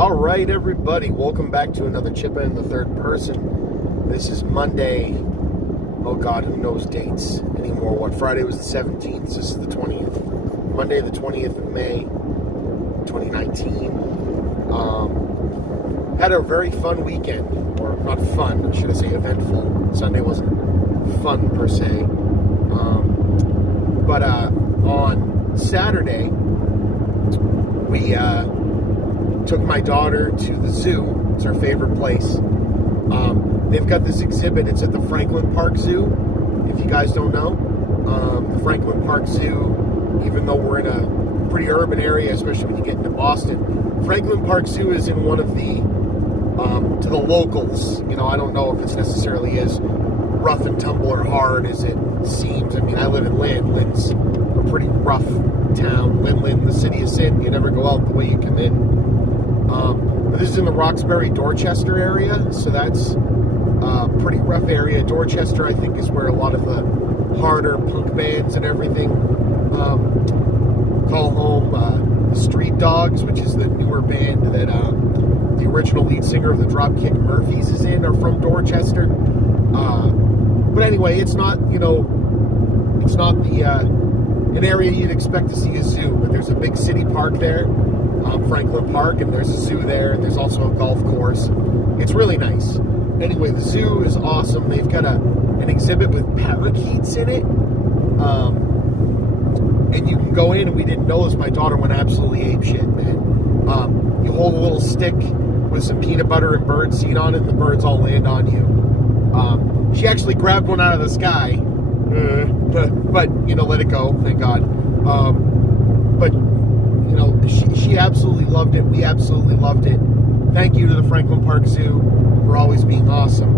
All right, everybody, welcome back to another Chippa in the third person. This is Monday. Oh God, who knows dates anymore? What, Friday was the 17th, this is the 20th. Monday the 20th of May, 2019. Had a very fun weekend, or not fun, should I say eventful. Sunday wasn't fun per se. But on Saturday, we took my daughter to the zoo. It's her favorite place. They've got this exhibit. It's at the Franklin Park Zoo, if you guys don't know. The Franklin Park Zoo, even though we're in a pretty urban area, especially when you get into Boston, Franklin Park Zoo is in one of the, to the locals, you know, I don't know if it's necessarily as rough and tumble or hard as it seems. I mean, I live in Lynn. Lynn's a pretty rough town. Lynn, the city of sin. You never go out the way you come in. This is in the Roxbury-Dorchester area, so that's a pretty rough area. Dorchester, I think, is where a lot of the harder punk bands and everything call home. The Street Dogs, which is the newer band that the original lead singer of the Dropkick Murphys is in, are from Dorchester. But anyway, it's not, it's not the an area you'd expect to see a zoo, but there's a big city park there, Franklin Park, and there's a zoo there, and there's also a golf course. It's really nice. Anyway, the zoo is awesome. They've got an exhibit with parakeets in it, and you can go in, and we didn't know this, my daughter went absolutely apeshit, man. You hold a little stick with some peanut butter and bird seed on it, and the birds all land on you. She actually grabbed one out of the sky, but, let it go, thank God. But, she absolutely loved it. We absolutely loved it. Thank you to the Franklin Park Zoo for always being awesome.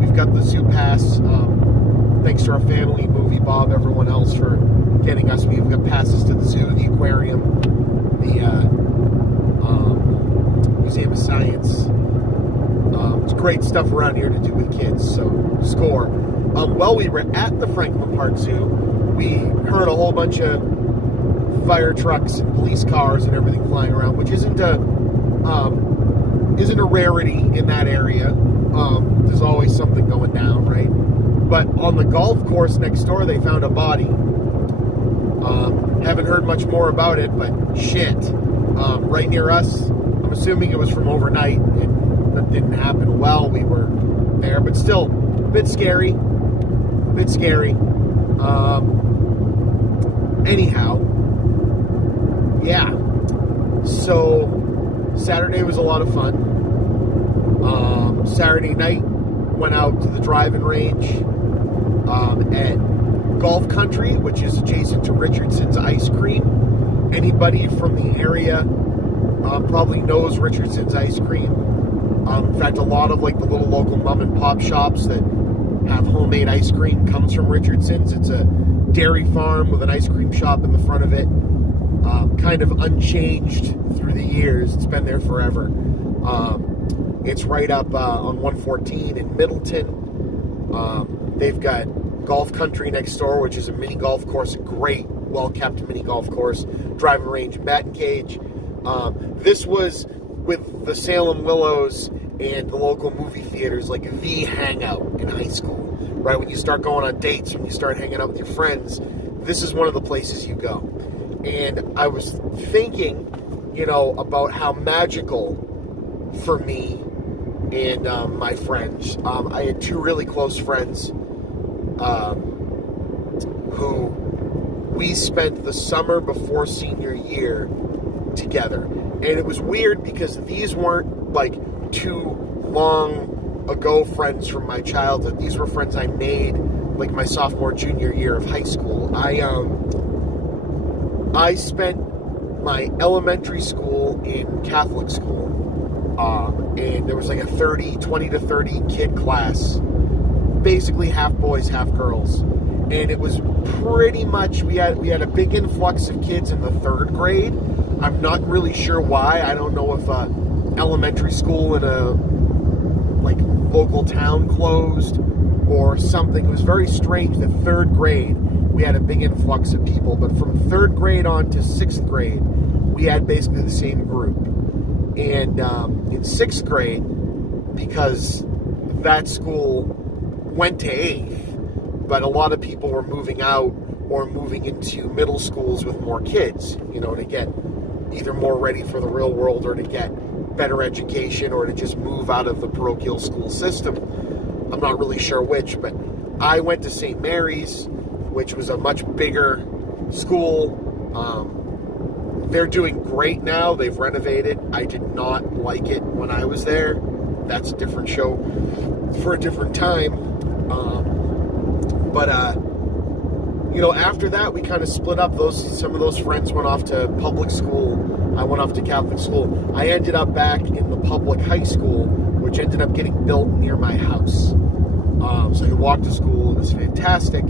We've got the zoo pass. Thanks to our family, Movie Bob, everyone else for getting us. We've got passes to the zoo, the aquarium, the Museum of Science. It's great stuff around here to do with kids, so score. While we were at the Franklin Park Zoo, we heard a whole bunch of fire trucks and police cars and everything flying around, which isn't a rarity in that area. There's always something going down, right? But on the golf course next door, they found a body. Haven't heard much more about it, but shit. Right near us, I'm assuming it was from overnight. That didn't happen while we were there, but still, a bit scary. Anyhow, yeah. So, Saturday was a lot of fun. Saturday night, went out to the driving range at Golf Country, which is adjacent to Richardson's Ice Cream. Anybody from the area probably knows Richardson's Ice Cream. In fact, a lot of the little local mom and pop shops that have homemade ice cream comes from Richardson's. It's a dairy farm with an ice cream shop in the front of it. Kind of unchanged through the years. It's been there forever. It's right up on 114 in Middleton. They've got Golf Country next door, which is a mini golf course, a great, well-kept mini golf course, driving range, batting cage. This was with the Salem Willows and the local movie theaters, like the hangout in high school, right? When you start going on dates, when you start hanging out with your friends, this is one of the places you go. And I was thinking, about how magical for me and my friends. I had two really close friends who we spent the summer before senior year together. And it was weird because these weren't too long ago friends from my childhood. These were friends I made my sophomore, junior year of high school. I spent my elementary school in Catholic school. And there was a 20 to 30 kid class, basically half boys, half girls. And it was pretty much, we had a big influx of kids in the third grade. I'm not really sure why. I don't know if elementary school in a local town closed or something. It was very strange that third grade we had a big influx of people, but from third grade on to sixth grade we had basically the same group. And in 6th grade, because that school went to 8th, but a lot of people were moving out or moving into middle schools with more kids, to get either more ready for the real world or to get better education or to just move out of the parochial school system. I'm not really sure which, but I went to St. Mary's, which was a much bigger school. They're doing great now. They've renovated. I did not like it when I was there. That's a different show for a different time. But after that, we kind of split up. Some of those friends went off to public school. I went off to Catholic school. I ended up back in the public high school, which ended up getting built near my house. So I could walk to school. It was fantastic.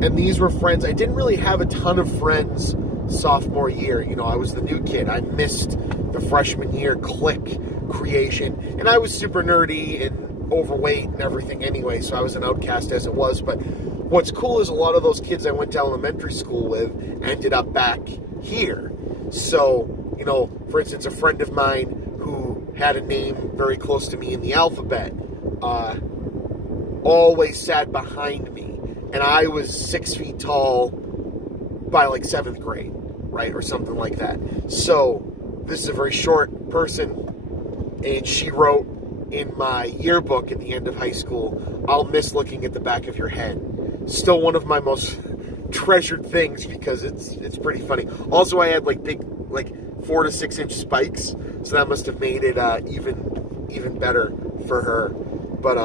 And these were friends. I didn't really have a ton of friends sophomore year. I was the new kid. I missed the freshman year clique creation. And I was super nerdy and overweight and everything anyway, so I was an outcast as it was. But what's cool is a lot of those kids I went to elementary school with ended up back here. So, for instance, a friend of mine who had a name very close to me in the alphabet always sat behind me. And I was 6 feet tall by like 7th grade, right? Or something like that. So this is a very short person, and she wrote in my yearbook at the end of high school, "I'll miss looking at the back of your head." Still one of my most treasured things because it's pretty funny. Also, I had big 4 to 6 inch spikes, so that must have made it even better for her. But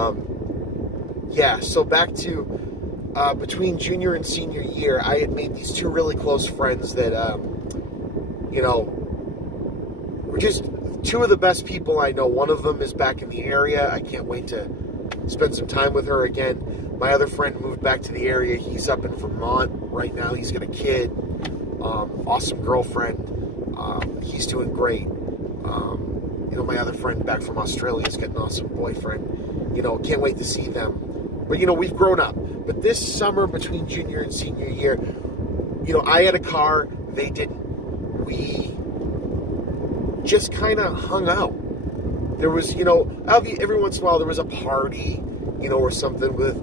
so back to between junior and senior year, I had made these 2 really close friends that were just 2 of the best people I know. One of them is back in the area. I can't wait to spend some time with her again. My other friend moved back to the area. He's up in Vermont right now. He's got a kid. Awesome girlfriend. He's doing great. My other friend back from Australia has got an awesome boyfriend. Can't wait to see them. But, we've grown up. But this summer between junior and senior year, I had a car. They didn't. We just kind of hung out. There was, every once in a while there was a party, or something with,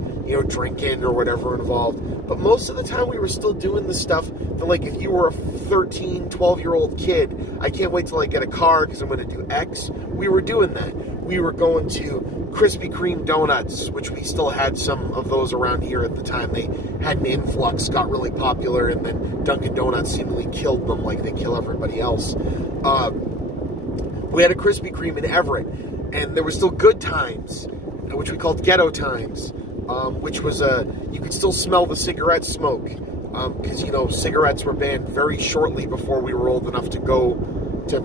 drinking or whatever involved. But most of the time we were still doing the stuff that, if you were a 13, 12-year-old kid, I can't wait till I get a car because I'm going to do X. We were doing that. We were going to Krispy Kreme donuts, which we still had some of those around here at the time. They had an influx, got really popular, and then Dunkin' Donuts seemingly killed them like they kill everybody else. We had a Krispy Kreme in Everett, and there were still good times, which we called ghetto times, which was you could still smell the cigarette smoke, because, cigarettes were banned very shortly before we were old enough to go to,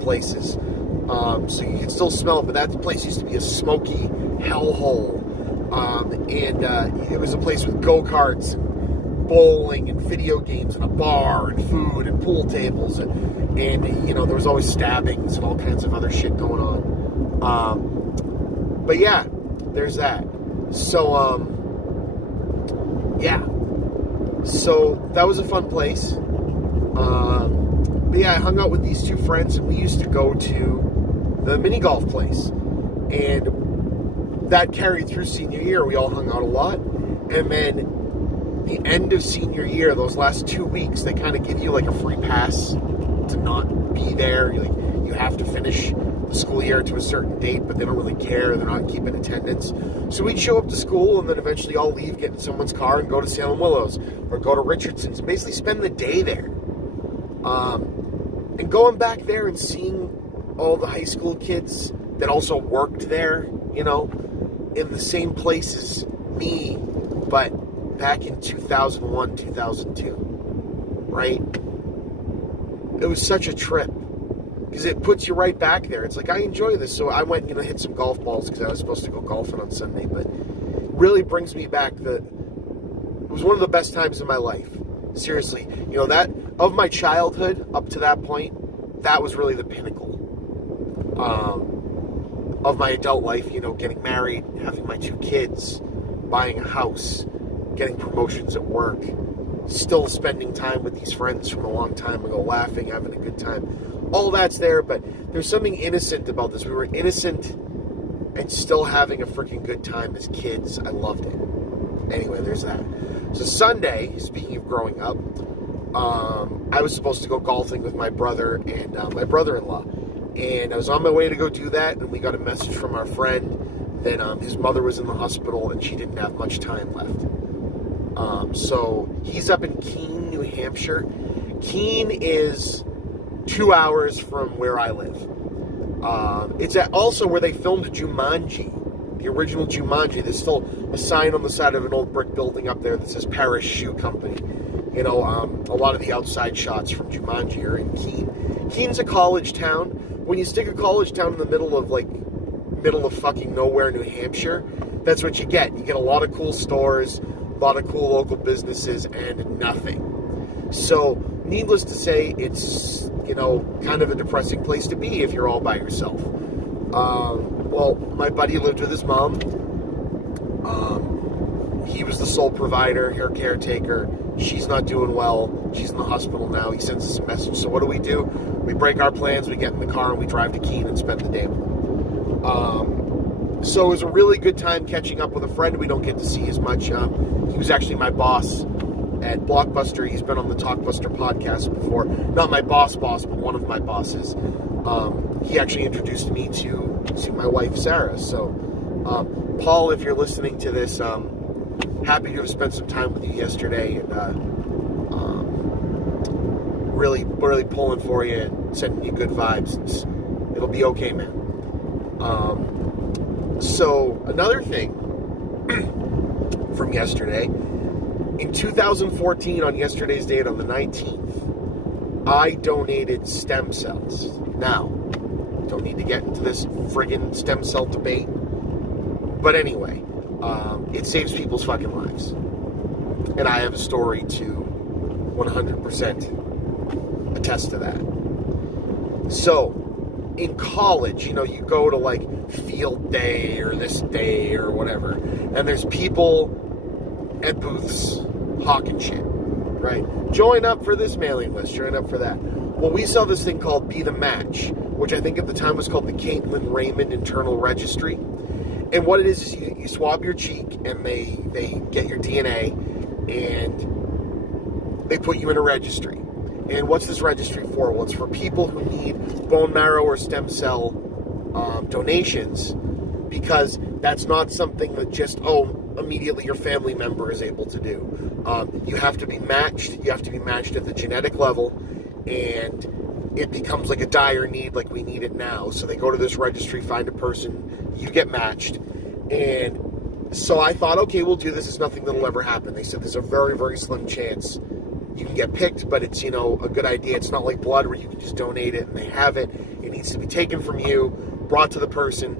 places. So you could still smell it, but that place used to be a smoky hellhole. And it was a place with go-karts and bowling and video games and a bar and food and pool tables. And there was always stabbings and all kinds of other shit going on. But yeah, there's that. So, So that was a fun place. But yeah, I hung out with these 2 friends, and we used to go to the mini golf place, and that carried through senior year. We all hung out a lot, and then the end of senior year, those last 2 weeks, they kind of give you a free pass to not be there. You have to finish the school year to a certain date, but they don't really care. They're not keeping attendance. So we'd show up to school, and then eventually all leave, get in someone's car, and go to Salem Willows or go to Richardson's, and basically spend the day there. And going back there and seeing all the high school kids that also worked there, in the same place as me, but back in 2001, 2002, right? It was such a trip, because it puts you right back there. It's I enjoy this. So I went, hit some golf balls because I was supposed to go golfing on Sunday, but it really brings me back. It was one of the best times of my life. Seriously, that of my childhood up to that point, that was really the pinnacle of my adult life. Getting married, having my 2 kids, buying a house, getting promotions at work, still spending time with these friends from a long time ago, laughing, having a good time. All that's there, but there's something innocent about this. We were innocent and still having a freaking good time as kids. I loved it. Anyway, there's that. So Sunday, speaking of growing up, I was supposed to go golfing with my brother and my brother-in-law. And I was on my way to go do that, and we got a message from our friend that his mother was in the hospital and she didn't have much time left. So he's up in Keene, New Hampshire. Keene is 2 hours from where I live. It's also where they filmed Jumanji, the original Jumanji. There's still a sign on the side of an old brick building up there that says Paris Shoe Company. You know, a lot of the outside shots from Jumanji are in Keene. Keene's a college town. When you stick a college town in the middle of fucking nowhere, New Hampshire, that's what you get. You get a lot of cool stores, a lot of cool local businesses, and nothing. So, needless to say, it's, you know, kind of a depressing place to be if you're all by yourself. Well, my buddy lived with his mom. He was the sole provider, her caretaker. She's not doing well. She's in the hospital now. He sends us a message. So what do? We break our plans. We get in the car and we drive to Keene and spend the day with him. So it was a really good time catching up with a friend we don't get to see as much. He was actually my boss at Blockbuster. He's been on the Talkbuster podcast before. Not my boss, but one of my bosses. He actually introduced me to my wife, Sarah. So, Paul, if you're listening to this, happy to have spent some time with you yesterday, and really pulling for you and sending you good vibes. It'll be okay, man. So another thing from yesterday, in 2014, on yesterday's date, on the 19th, I donated stem cells. Now, don't need to get into this friggin' stem cell debate, but anyway, it saves people's fucking lives. And I have a story to 100% attest to that. So, in college, you know, you go to like field day or this day or whatever, and there's people at booths hawking shit, right? Join up for this mailing list, join up for that. Well, we saw this thing called Be the Match, which I think at the time was called the Caitlin Raymond Internal Registry. And what it is you swab your cheek, and they get your DNA, and they put you in a registry. And what's this registry for? Well, it's for people who need bone marrow or stem cell donations, because that's not something that just, immediately your family member is able to do. You have to be matched. You have to be matched at the genetic level, and it becomes like a dire need, like we need it now. So they go to this registry, find a person, you get matched. And so I thought, okay, we'll do this. It's nothing that'll ever happen. They said there's a very, very slim chance you can get picked, but it's, you know, a good idea. It's not like blood where you can just donate it and they have it. It needs to be taken from you, brought to the person,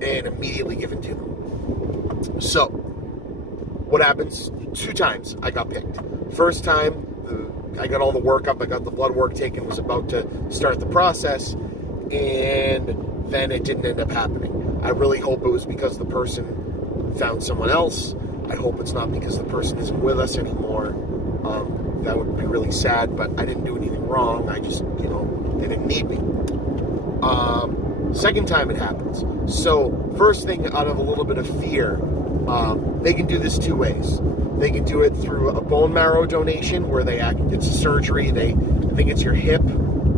and immediately given to them. So, what happens? 2 times I got picked. First time, I got all the work up, I got the blood work taken, was about to start the process, and then it didn't end up happening. I really hope it was because the person found someone else. I hope it's not because the person isn't with us anymore. That would be really sad, but I didn't do anything wrong. I just, you know, they didn't need me. Second time it happens. So, first thing, out of a little bit of fear, they can do this 2 ways. They can do it through a bone marrow donation, where it's a surgery. I think it's your hip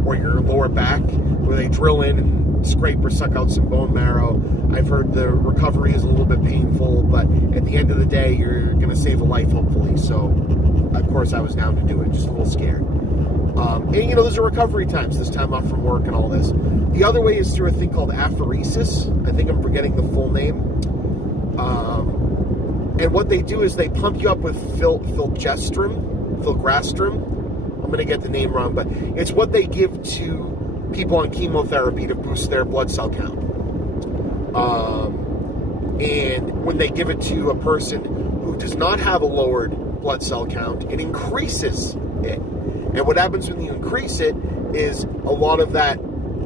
or your lower back, where they drill in and scrape or suck out some bone marrow. I've heard the recovery is a little bit painful, but at the end of the day, you're going to save a life, hopefully. So, of course, I was down to do it, just a little scared. And, you know, there's a recovery times, this time off from work and all this. The other way is through a thing called apheresis. I think I'm forgetting the full name. And what they do is they pump you up with filgrastim. I'm going to get the name wrong, but it's what they give to people on chemotherapy to boost their blood cell count. And when they give it to a person who does not have a lowered blood cell count, it increases it. And what happens when you increase it is a lot of that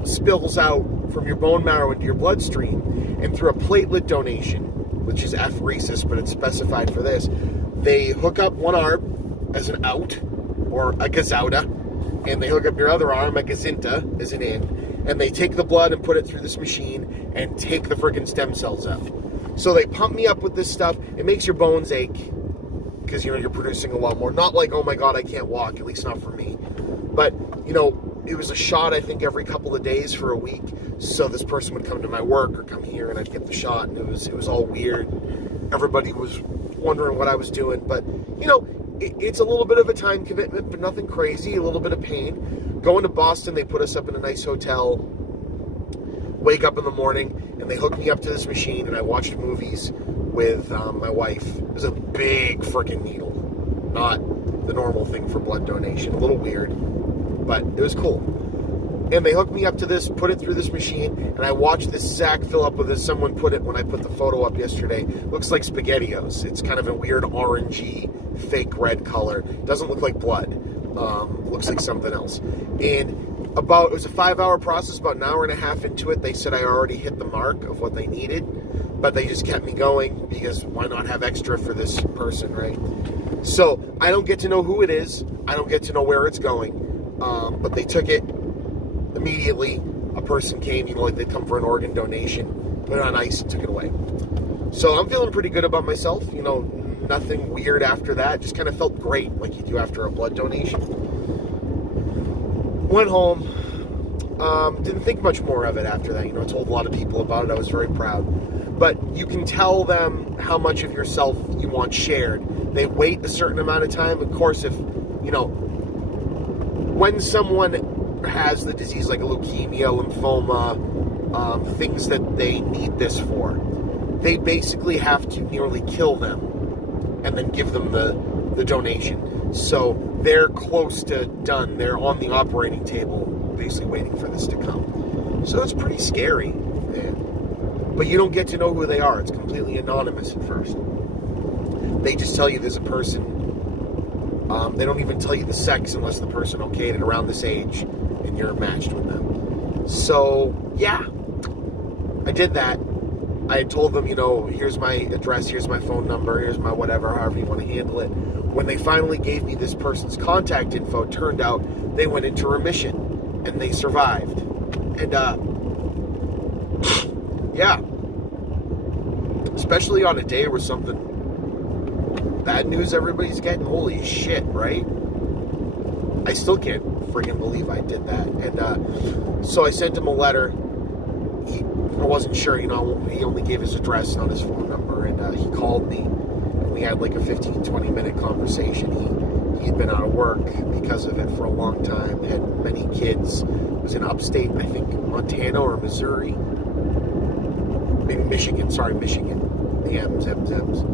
spills out from your bone marrow into your bloodstream, and through a platelet donation, which is apheresis, but it's specified for this, they hook up one arm as an out, or a gazauda, and they hook up your other arm, a gazinta, as an in, and they take the blood and put it through this machine and take the friggin' stem cells out. So they pump me up with this stuff. It makes your bones ache because, you know, you're producing a lot more. Not like, oh my God, I can't walk, at least not for me. But, you know, it was a shot, I think, every couple of days for a week. So this person would come to my work or come here and I'd get the shot, and it was all weird. Everybody was wondering what I was doing. But, you know, it's a little bit of a time commitment, but nothing crazy, a little bit of pain. Going to Boston, they put us up in a nice hotel, wake up in the morning, and they hooked me up to this machine, and I watched movies with my wife. It was a big freaking needle, not the normal thing for blood donation. A little weird, but it was cool. And they hooked me up to this, put it through this machine, and I watched this sack fill up with this. Someone put it when I put the photo up yesterday. Looks like SpaghettiOs. It's kind of a weird orangey, fake red color. Doesn't look like blood. Looks like something else. And it was a 5-hour process. About an hour and a half into it, they said I already hit the mark of what they needed, but they just kept me going because why not have extra for this person, right? So I don't get to know who it is. I don't get to know where it's going. But they took it immediately. A person came, you know, like they'd come for an organ donation, put it on ice and took it away. So I'm feeling pretty good about myself. You know, nothing weird after that. Just kind of felt great, like you do after a blood donation. Went home. Didn't think much more of it after that. You know, I told a lot of people about it. I was very proud. But you can tell them how much of yourself you want shared. They wait a certain amount of time. Of course, if, you know, when someone has the disease like a leukemia, lymphoma, things that they need this for, they basically have to nearly kill them and then give them the donation. So they're close to done. They're on the operating table, basically waiting for this to come. So it's pretty scary, man. But you don't get to know who they are. It's completely anonymous at first. They just tell you there's a person. They don't even tell you the sex unless the person okayed it around this age and you're matched with them. So, yeah, I did that. I had told them, you know, here's my address, here's my phone number, here's my whatever, however you want to handle it. When they finally gave me this person's contact info, it turned out they went into remission and they survived. And, yeah, especially on a day where something bad news everybody's getting, holy shit, right? I still can't friggin' believe I did that. And so I sent him a letter. I wasn't sure, you know, he only gave his address, not his phone number, and he called me, and we had like a 15-20 minute conversation. He had been out of work because of it for a long time, had many kids, was in upstate, I think Montana or Missouri, maybe Michigan, the M's.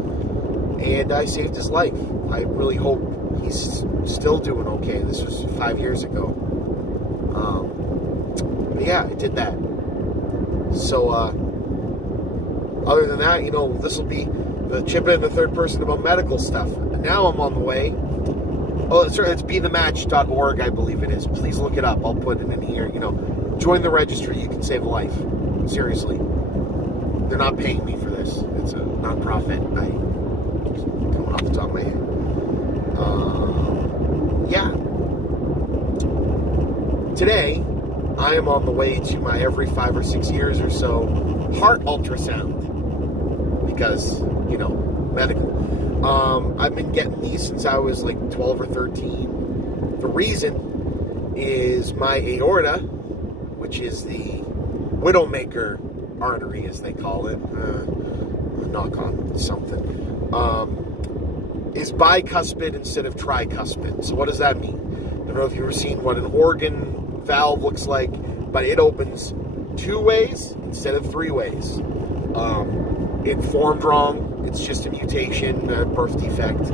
And I saved his life. I really hope he's still doing okay. This was 5 years ago. But yeah, I did that. So, other than that, you know, this will be the Chippa and the third person about medical stuff. And now I'm on the way. Oh, that's right, it's bethematch.org, I believe it is. Please look it up. I'll put it in here. You know, join the registry. You can save a life. Seriously. They're not paying me for this. It's a non-profit. Coming off the top of my head. Yeah. Today, I am on the way to my every 5 or 6 years or so heart ultrasound. Because, you know, medical. I've been getting these since I was like 12 or 13. The reason is my aorta, which is the widowmaker artery, as they call it. Knock on something. Is bicuspid instead of tricuspid. So what does that mean? I don't know if you've ever seen what an organ valve looks like, but it opens 2 ways instead of 3 ways. It formed wrong. It's just a mutation, a birth defect.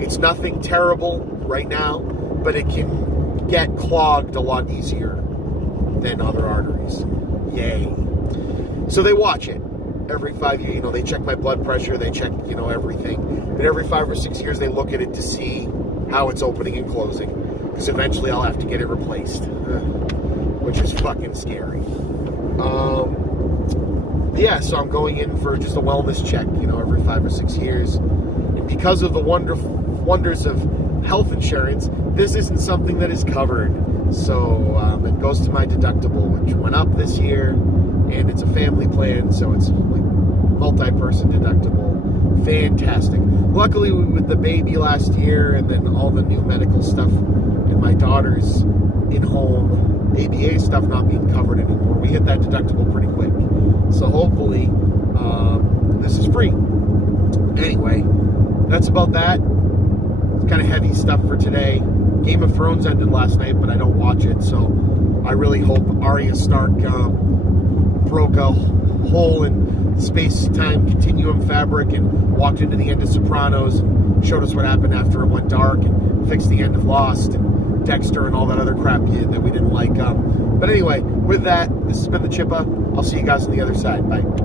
It's nothing terrible right now, but it can get clogged a lot easier than other arteries. Yay. So they watch it every 5 years. You know, they check my blood pressure, they check, you know, everything. And every 5 or 6 years, they look at it to see how it's opening and closing. Because eventually I'll have to get it replaced, which is fucking scary. Yeah, so I'm going in for just a wellness check, you know, every 5 or 6 years. And because of the wonderful wonders of health insurance, this isn't something that is covered. So it goes to my deductible, which went up this year, and it's a family plan, so it's like multi-person deductible. Fantastic. Luckily, with the baby last year and then all the new medical stuff and my daughter's in-home ABA stuff not being covered anymore, we hit that deductible pretty quick. So hopefully this is free. Anyway, that's about that. It's kind of heavy stuff for today. Game of Thrones ended last night, but I don't watch it, so I really hope Arya Stark broke a hole in space-time continuum fabric and walked into the end of Sopranos and showed us what happened after it went dark and fixed the end of Lost and Dexter and all that other crap that we didn't like. But anyway, with that, this has been the Chippa. I'll see you guys on the other side. Bye.